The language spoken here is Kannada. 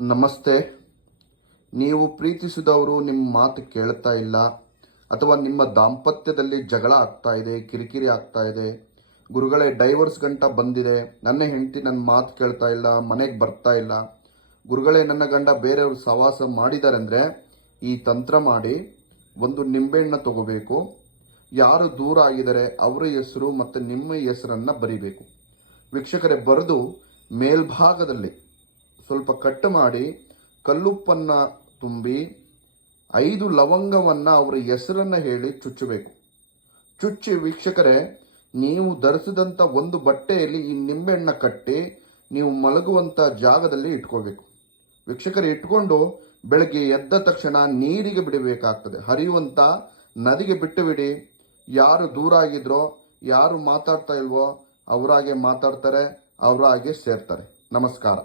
ನಮಸ್ತೆ. ನೀವು ಪ್ರೀತಿಸಿದವರು ನಿಮ್ಮ ಮಾತು ಕೇಳ್ತಾ ಇಲ್ಲ, ಅಥವಾ ನಿಮ್ಮ ದಾಂಪತ್ಯದಲ್ಲಿ ಜಗಳ ಆಗ್ತಾ ಇದೆ, ಕಿರಿಕಿರಿ ಆಗ್ತಾ ಇದೆ. ಗುರುಗಳೇ, ಡೈವರ್ಸ್ ಗಂಟ ಬಂದಿದೆ, ನನ್ನ ಹೆಂಡತಿ ನನ್ನ ಮಾತು ಕೇಳ್ತಾ ಇಲ್ಲ, ಮನೆಗೆ ಬರ್ತಾ ಇಲ್ಲ. ಗುರುಗಳೇ, ನನ್ನ ಗಂಡ ಬೇರೆಯವರು ಸವಾಸ ಮಾಡಿದ್ದಾರೆ ಅಂದರೆ ಈ ತಂತ್ರ ಮಾಡಿ ಒಂದು ನಿಂಬೆಹಣ್ಣ ತಗೋಬೇಕು. ಯಾರು ದೂರ ಆಗಿದ್ದಾರೆ ಅವರ ಹೆಸರು ಮತ್ತು ನಿಮ್ಮ ಹೆಸರನ್ನು ಬರಿಬೇಕು. ವೀಕ್ಷಕರೇ, ಬರೆದು ಮೇಲ್ಭಾಗದಲ್ಲಿ ಸ್ವಲ್ಪ ಕಟ್ ಮಾಡಿ ಕಲ್ಲುಪ್ಪನ್ನು ತುಂಬಿ 5 ಲವಂಗವನ್ನು ಅವರ ಹೆಸರನ್ನು ಹೇಳಿ ಚುಚ್ಚಬೇಕು. ಚುಚ್ಚಿ ವೀಕ್ಷಕರೇ, ನೀವು ಧರಿಸಿದಂಥ ಒಂದು ಬಟ್ಟೆಯಲ್ಲಿ ಈ ನಿಂಬೆಹಣ್ಣ ಕಟ್ಟಿ ನೀವು ಮಲಗುವಂಥ ಜಾಗದಲ್ಲಿ ಇಟ್ಕೋಬೇಕು. ವೀಕ್ಷಕರೇ, ಇಟ್ಕೊಂಡು ಬೆಳಗ್ಗೆ ಎದ್ದ ತಕ್ಷಣ ನೀರಿಗೆ ಬಿಡಬೇಕಾಗ್ತದೆ. ಹರಿಯುವಂಥ ನದಿಗೆ ಬಿಟ್ಟು ಬಿಡಿ. ಯಾರು ದೂರ ಆಗಿದ್ರೋ, ಯಾರು ಮಾತಾಡ್ತಾ ಇಲ್ವೋ ಅವರಾಗೆ ಮಾತಾಡ್ತಾರೆ, ಅವರಾಗೆ ಸೇರ್ತಾರೆ. ನಮಸ್ಕಾರ.